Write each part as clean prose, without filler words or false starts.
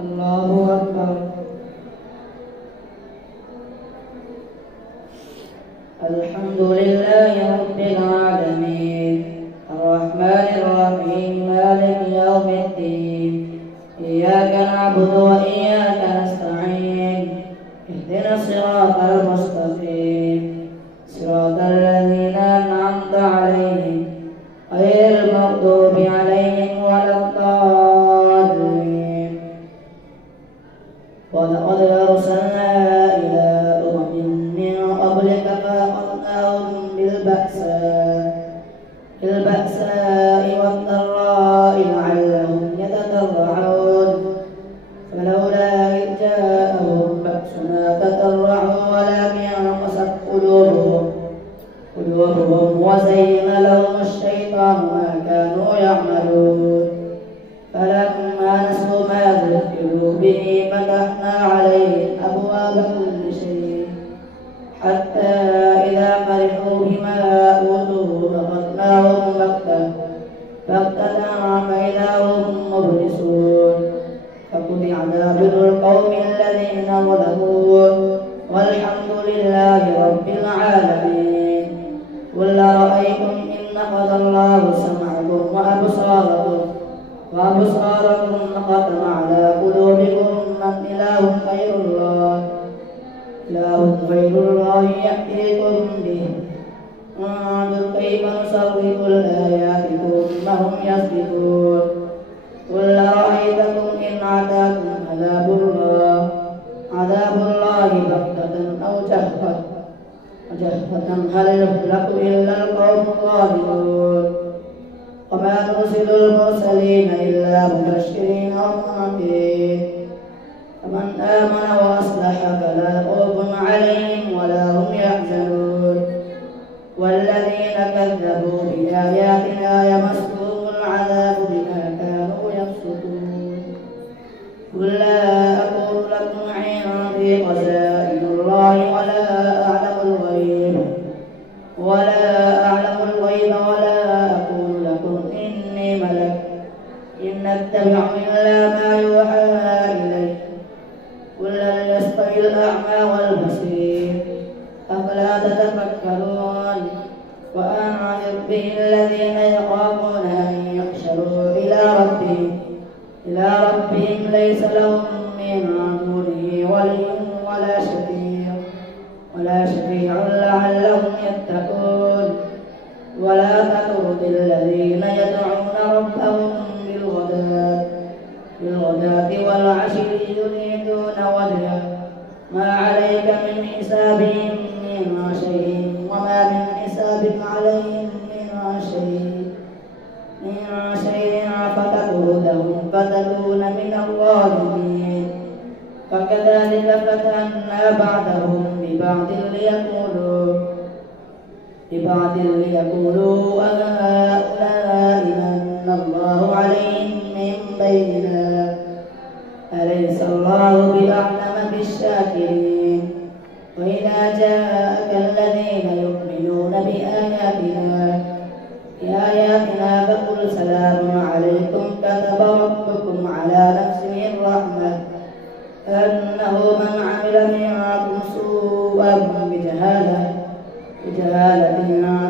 الله أكبر. الحمد لله رب العالمين الرحمن الرحيم مالك يوم الدين إياك نعبد وإياك نستعين اهدنا الصراط المستقيم صراط الذين أنعمت عليهم غير المغضوب عليهم ولا الضالين. ولقد أرسلنا إلى أمم من قبلك فأخذناهم بالبأساء والضراء لعلهم يتضرعون فلولا إذ جاءهم بأسنا تضرعوا ولكن قست قلوبهم وزين لهم الشيطان ما كانوا يعملون فلما نسوا ما ذكروا به فتحنا عليهم أبواب كل شيء حتى إذا فرحوا بما أوتوا أخذناهم بغتة فإذا هم مبلسون فقطع دابر القوم الذين ظلموا والحمد لله رب العالمين. قل أرأيتم إن أخذ الله سمعكم وأبصاركم ختم على قلوبكم من إله غير الله يأتيكم به انظر كيف نصرف الآيات ثم هم يصدقون. قل أرأيتكم إن أتاكم عذاب الله بغتة أو جهرة هل يهلك إلا القوم الظالمون. وما نرسل المرسلين إلا مبشرين ومنذرين فمن آمن وأصلح فلا خوف عليهم ولا هم يحزنون. والذين كذبوا بآياتنا يمسهم العذاب بما كانوا يفسقون. قل لا أقول لكم عندي خزائن الله ولا أعلم الغيب ولا أقول لكم إني ملك إن أتبع إلا ما يوحى إلي. قل هل يستوي الأعمى والبصير أفلا تتفكرون. وأنذر به الذين يخافون أن يحشروا إلى ربهم ليس لهم من دونه ولي ولا شفيع لعلهم يتقون. ولا تطرد الذين يدعون ربهم بالغداة والعشي يريدون وجهه ما عليك من حسابهم من شيء وما من حسابك عليهم من شيء فتطردهم فتكون من الظالمين. فكذلك فتنا بعضهم ببعض ليقولوا أهؤلاء من الله عليهم من بيننا أليس الله بأعلم بالشاكرين. وإذا جاءك الذين يؤمنون بآياتنا فقل سلام عليكم كتب ربكم على نفسه الرحمة أنه من عمل منكم سوءا بجهالة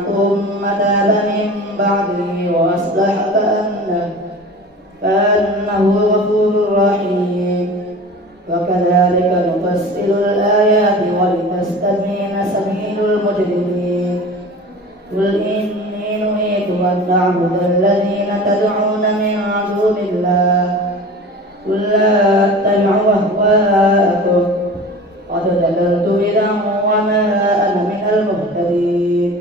ثم تاب من بعده وأصلح فأنه غفور رحيم. وكذلك نفصل الآيات ولتستبين سبيل المجرمين. قل إني نهيت أن أعبد الذين تدعون من دون الله قل لا أتبع أهواءكم قد ضللت إذا وما أنا من المهتدين.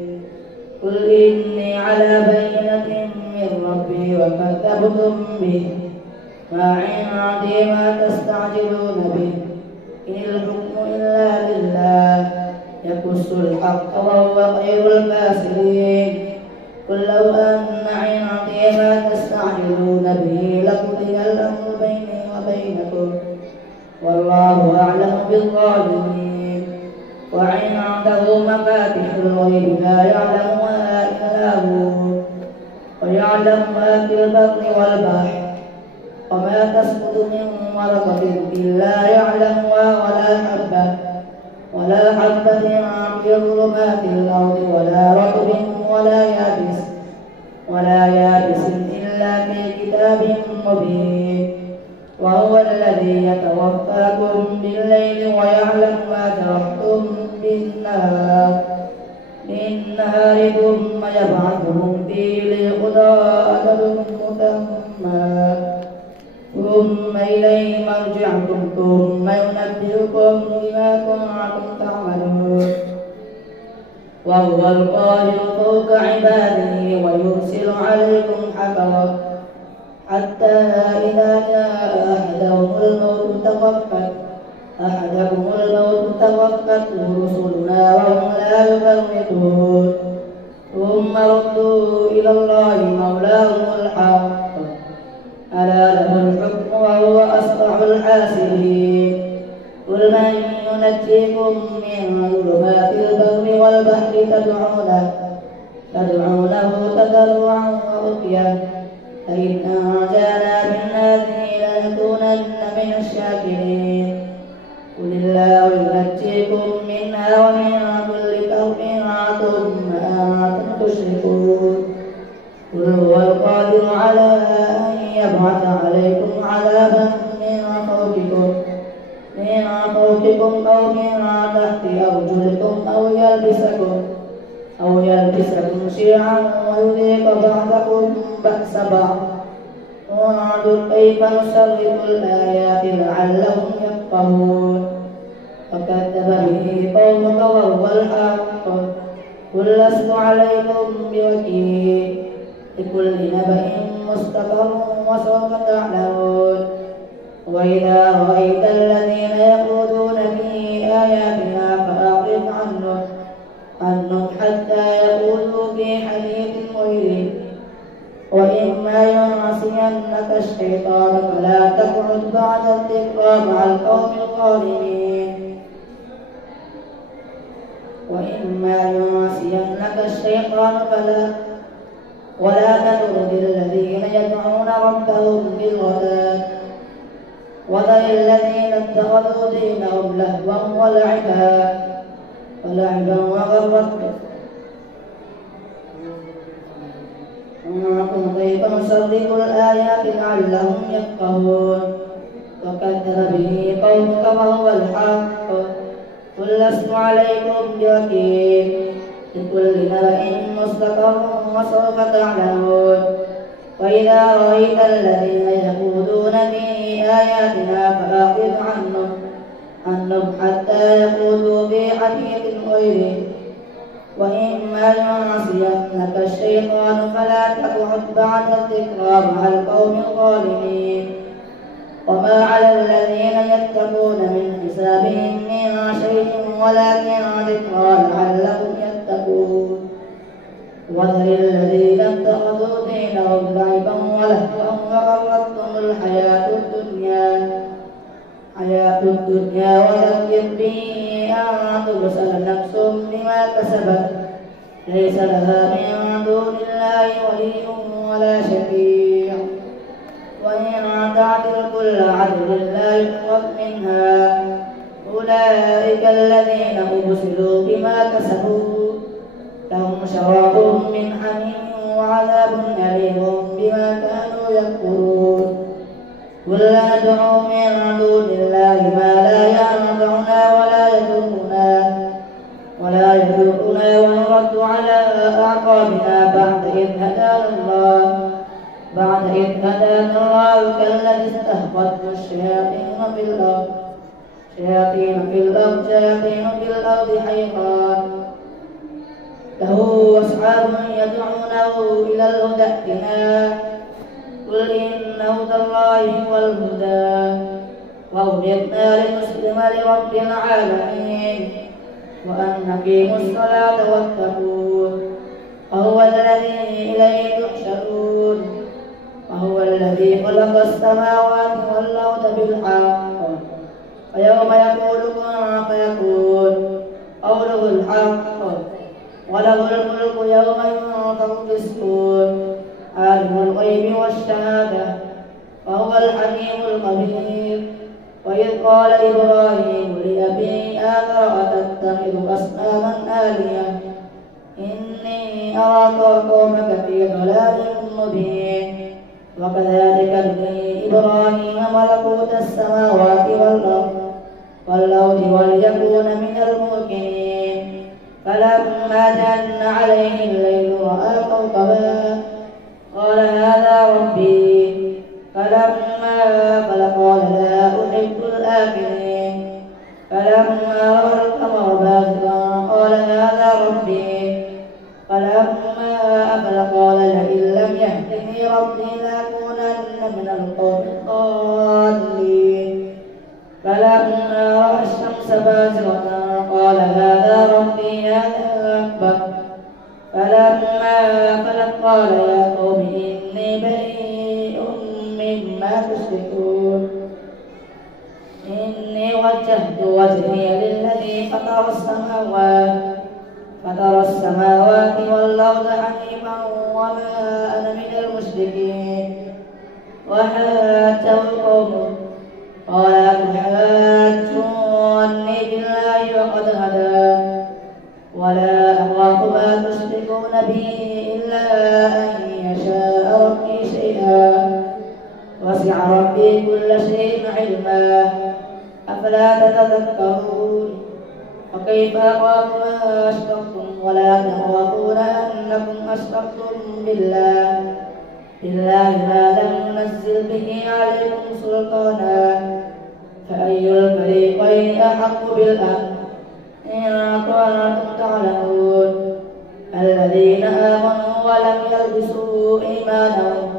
قل إني على بينة من ربي وكذبتم به ما عندي ما تستعجلون به إن الحكم إلا لله يقص الحق وهو خير الفاسرين. قل لو أن عندي ما تستعجلون به لقضي الأمر بيني وبينكم والله أعلم بالظالمين. وعنده مفاتح الغيب لا يعلمها إلا هو ويعلم ما في البر والبحر وما تسقط من ورقة إلا يعلمها ولا حبة في ظلمات الأرض ولا رطب ولا يابس إلا في كتاب مبين. وهو الذي يتوفاكم بالليل ويعلم ما جرحتم بالنهار ثم يبعثهم فيه ليقضى أجل مسمى ثم إليه مرجعكم ثم ينبئكم بما كنتم تعملون. وهو القاهر فوق عباده ويرسل عليكم حفظا حتى إذا جاء أحدكم الموت توفته رسلنا وهم لا يفرطون ثم ردوا إلى الله مولاهم الحق ألا له الحكم وهو أسرع الحاسبين. قل من ينجيكم من ظلمات البر والبحر تدعونه تضرعا وخفية فإن أنجانا من هذه لنكونن من الشاكرين. قل الله ينجيكم منها ومن كل كرب ثم أنتم تشركون. قل هو القادر على أن يبعث عليكم عذابا من فوقكم أو من تحت أرجلكم أو يلبسكم شيعا ويذيق بعضكم بأس بعض. وانظر كيف نصرف الآيات لعلهم يفقهون. فكذب به قومك وهو الحق قل لست عليكم بوكيل لكل نبأ مستقر وسوف تعلمون. وإذا رأيت الذين يخوضون في آياتنا فأعرض عنهم حتى يقولوا في حديث غيره. وإما ينسينك الشيطان فلا تقعد بعد الذكرى مع القوم الظالمين. ولا تطرد الذين يدعون ربهم بالغداة وذر الذين اتخذوا دينهم لهوا ولعبا وغرتهم كيف نصرف الآيات لعلهم يفقهون. وكذب به قومك وهو الحق قل لست عليكم بوكيل لكل نبأ مستقر وسوف تعلمون. وإذا رأيت الذين يخوضون في آياتنا فأعرض عنهم حتى يخوضوا في حديث غيره. وإما ينسينك الشيطان فلا تقعد بعد الذكرى مع القوم الظالمين. وما على الذين يتقون من حسابهم من شيء ولكن ذكرى لعلهم يتقون. وذر الذين اتخذوا دينهم لعبا ولهوا وغرتهم الحياة الدنيا وذكر به أن تبصر نفس بما كسبت ليس لها من دون الله ولي ولا شفيع. وإن تعدل كل عدل لا يؤخذ منها. أولئك الذين أبصروا بما كسبوا لهم شراب من حميم وعذاب أليم بما كانوا يكفرون. قل ندعو من دون الله ما لا ينفعنا ولا يضرنا ونرد على أعقابنا بعد إذ هدانا الله كالذي استهوته الشياطين في الأرض حيران له أصحاب يدعونه إلى الهدى ائتنا. قل إن هدى الله هو الهدى وأمرنا لنسلم لرب العالمين وأن نقيموا الصلاة واتقوه وهو الذي إليه تحشرون. وهو الذي خلق السماوات والأرض بالحق ويوم يقول كن فيكون قوله الحق وله الملك يوم ينفخ في الصور عالم الغيب والشهادة وهو الحكيم الخبير. وإذ قال إبراهيم لأبيه آذر أتتخذ أصناما آلهة إني أراك وقومك في ضلال مبين. وكذلك نري إبراهيم ملكوت السماوات والأرض وليكون من الموقنين. فلما جن عليه الليل رأى كوكبا قال هذا ربي فلما قال لا أحب الآفلين. فلما رأى القمر بازغا قال هذا ربي فلما أفل قال لئن لم يهدني ربي لأكونن من القوم الضالين. فلما رأى الشمس بازغة قال هذا ربي هذا أكبر. فلما أفلت قال يا قوم إني بريء مما تشركون إني وجهت وجهي للذي فطر السماوات والأرض حنيفا وما أنا من المشركين. وحاجه قومه قال أتحاجوني بالله وقد هدان ولا أخاف ما تشركون به إلا أن يشاء ربي شيئا وسع ربي كل شيء علما أفلا تتذكرون. وكيف أخاف ما أشركتم ولا تخافون أنكم أشركتم بالله ما لم ينزل به عليكم سلطانا فأي الفريقين أحق بالأمن إن كنتم تعلمون. الذين آمنوا ولم يلبسوا إيمانهم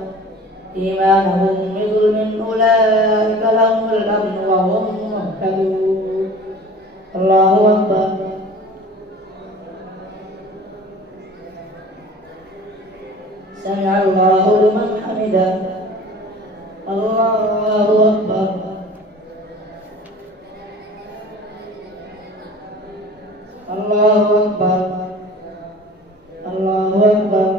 بظلم أولئك لهم الأمن وهم مهتدون. الله أكبر. سمع الله لمن حمده. الله أكبر. الله أكبر. الله أكبر.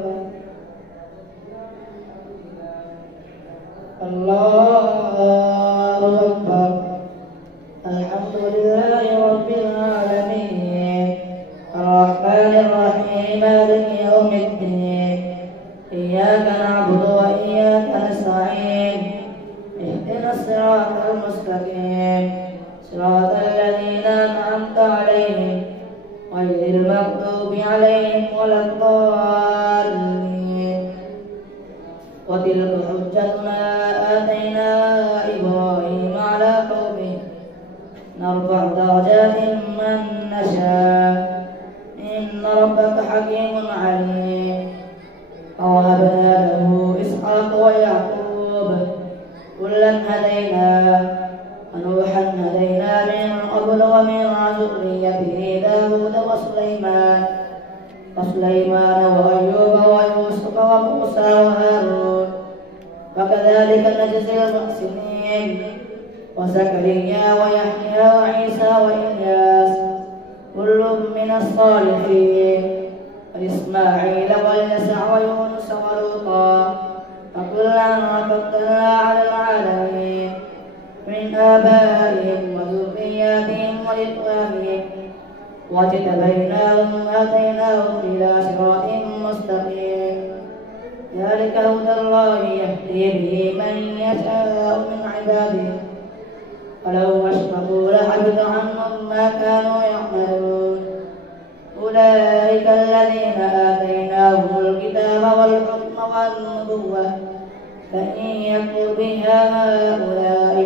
الله أكبر. الحمد لله رب العالمين الرحمن الرحيم مالك يوم الدين إياك نعبد وإياك نستعين اهدنا الصراط المستقيم صراط الذين أنعمت عليهم غير المغضوب عليهم ولا الضالين. وتلك حجتنا آتيناها إبراهيم على قومه نرفع درجات من نشاء إن ربك حكيم عليم. ووهبنا له إسحاق ويعقوب كلا هدينا ونوحا هدينا من قبل ومن ذريته داود وسليمان وأيوب ويوسف وموسى وهارون وكذلك نجزي المحسنين. وزكريا ويحيى وعيسى وإلياس كل من الصالحين وإسماعيل واليسع ويونس ولوطا وكلا فضلنا على العالمين من آبائهم وذرياتهم وإخوانهم واجتبيناهم وآتيناهم إلى صراط مستقيم. ذلك هدى الله يهدي به من يشاء من عباده ولو أشركوا لحبط عنهم ما كانوا يعملون. أولئك الذين آتيناهم الكتاب والحكم والنبوة فإن يكفر بها هؤلاء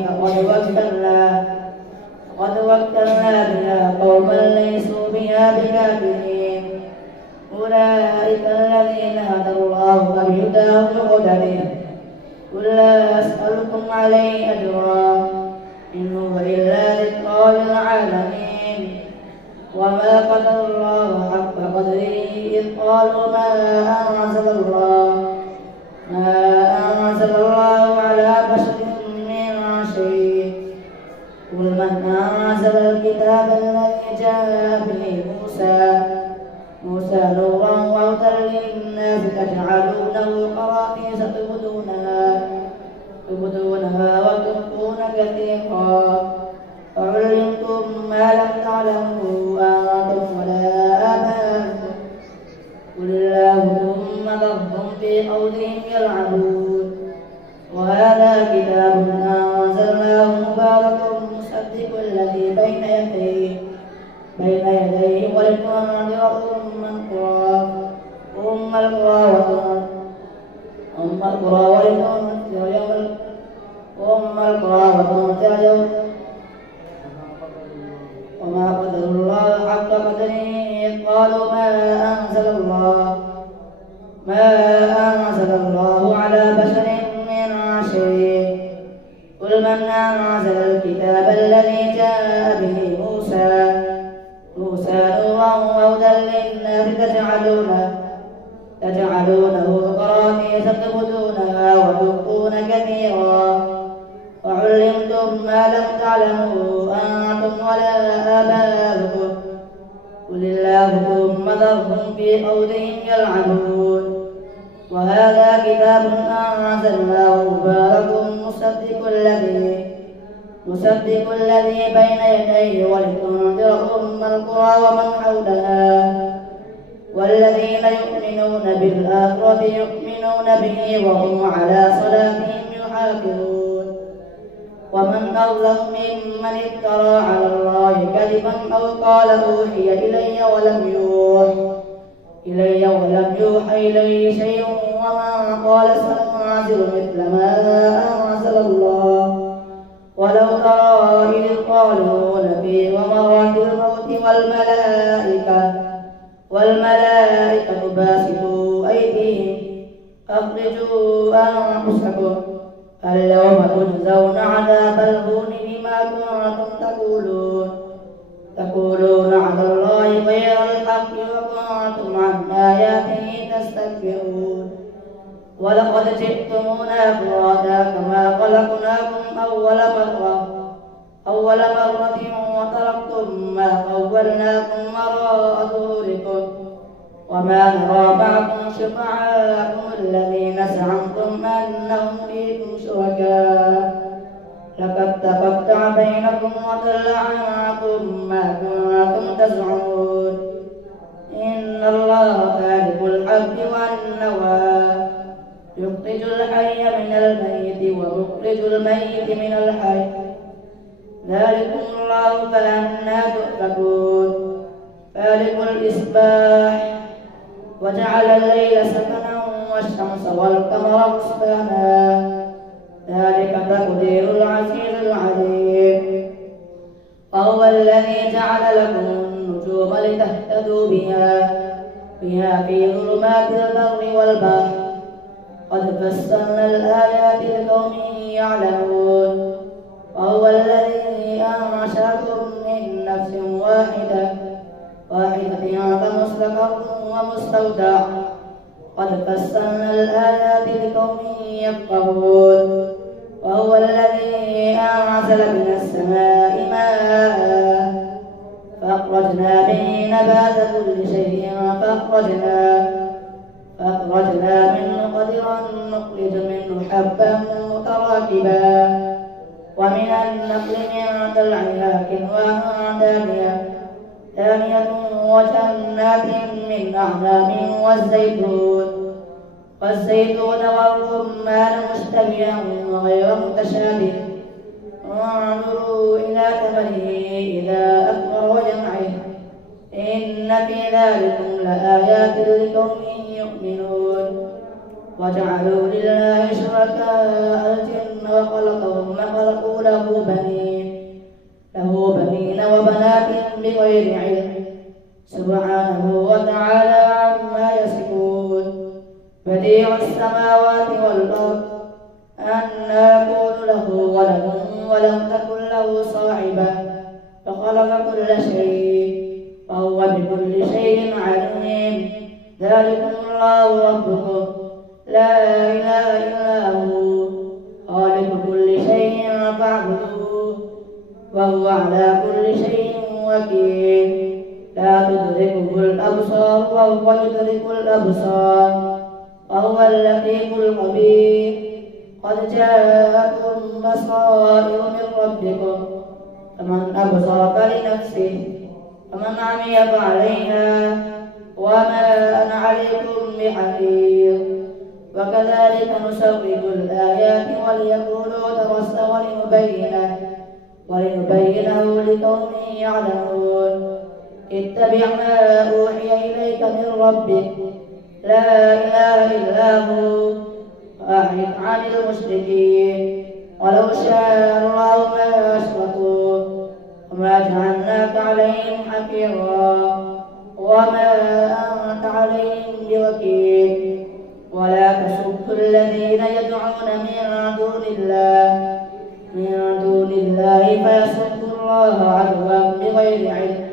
فقد وكلنا بها قوما ليسوا بها بكافرين. أولئك الذين هدى الله فبهداه مقتدر قل لا أسألكم عليه أجرا إن هو إلا ذكرى للعالمين. وما قدر الله حق قدره إذ قالوا ما أنزل الله على بشر من شيء. قل من أنزل الكتاب الذي جاء به موسى نورا وهدى للناس تجعلونه قراطيس تبدونها ولتنذر أم القرى وتنذر يوم وما قدر الله حق قدره قالوا ما أنزل الله على بشر من شيء قل من أنزل الكتاب الذي جاء به موسى نورا وهدى للناس تجعلونه قرانيس تبدونها وتخفون كثيرا وعلمتم ما لم تعلموا أنتم ولا آباؤكم قل الله ثم ذرهم في خوضهم يلعبون وهذا كتاب أنزلناه مبارك مصدق الذي بين يديه ولتنذر أم القرى ومن حولها والذين يؤمنون بالآخرة يؤمنون به وهم على صلاتهم يحافظون ومن أظلم ممن افترى على الله كذبا أو قال أوحي إلي ولم يوحى إليه شيء ومن قال سأنزل مثل ما أنزل الله ولو ترى إذ الظالمون في غمرات الموت والملائكة باسطوا أيديهم أخرجوا أنفسكم اليوم تجزون عذاب الهون بما كنتم تقولون على الله غير الحق وكنتم عن آياته تستكبرون ولقد جئتمونا فرادا كما خلقناكم أول مرة وتركتم ما خولناكم وراء ظهوركم وما نرى معكم شفعاءكم الذين زعمتم أنهم فيكم شركاء لقد تقطع بينكم وضل عنكم ما كنتم تزعمون إن الله خالق الحب والنوى يخرج الحي من الميت ومخرج الميت من الحي ذلكم الله فأنى تؤفكون فالق الإصباح وجعل الليل سكنا والشمس والقمر حسبانا ذلك تقدير العزيز العليم وهو الذي جعل لكم النجوم لتهتدوا بها في ظلمات البر والبحر قد فصلنا الآيات لقوم يعلمون وهو الذي أنشأكم من نفس واحدة فمستقر ومستودع قد فصلنا الآيات لقوم يفقهون وهو الذي أنزل من السماء ماء فأخرجنا به نبات كل شيء فأخرجنا منه قدرا نخرج منه حبا متراكبا ومن النخل من طلعها كنوان دانية وجنات من أعناب والزيتون والرمان مشتبها وغير متشابه وانظروا إلى ثمره إذا أثمر وجمعه إن في ذلكم لآيات لقوم يؤمنون وجعلوا لله شركاء الجن وخلقهم فخلقوا له بنين وبنات بغير علم سبحانه وتعالى عما يصفون بديع السماوات والأرض أنى يكون له ولد ولم تكن له صاحبة فخلق كل شيء وهو بكل شيء عليم ذلكم الله ربكم لا إله إلا هو خالق كل شيء فاعبدوه وهو على كل شيء وكيل لا تدركه الأبصار وهو يدرك الأبصار وهو اللطيف الخبير قد جاءكم بصائر من ربكم فمن أبصر فلنفسه ومن عمي فعليها وما أنا عليكم بحفيظ وكذلك نصرف الآيات وليقولوا درست ولنبينه لقوم يعلمون اتبع ما أوحي إليك من ربك لا إله إلا هو وأعرض عن المشركين ولو شاء الله ما أشركوا وما جعلناك عليهم حفيظا وما أنت عليهم بوكيل ولا تسبوا الذين يدعون من دون الله فيسبوا الله عدوا بغير علم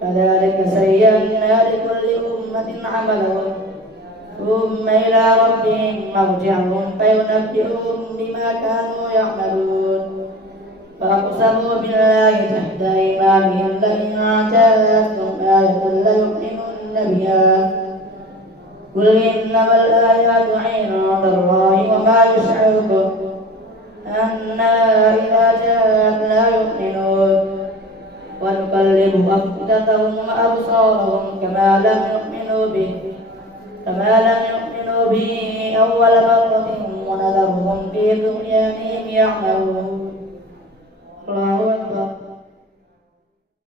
كذلك زينا لكل أمة عملهم ثم إلى ربهم مرجعهم فينبئهم بما كانوا يعملون فأقسموا بالله جهد أيمانهم لئن جاءتهم آية ليؤمنن بها قل إنما الآيات عند الله وما يشعركم أنها إذا جاءت لا يؤمنون ونقلب أفئدتهم وأبصارهم كما لم يؤمنوا به أول مرة ونذرهم في طغيانهم يعمهون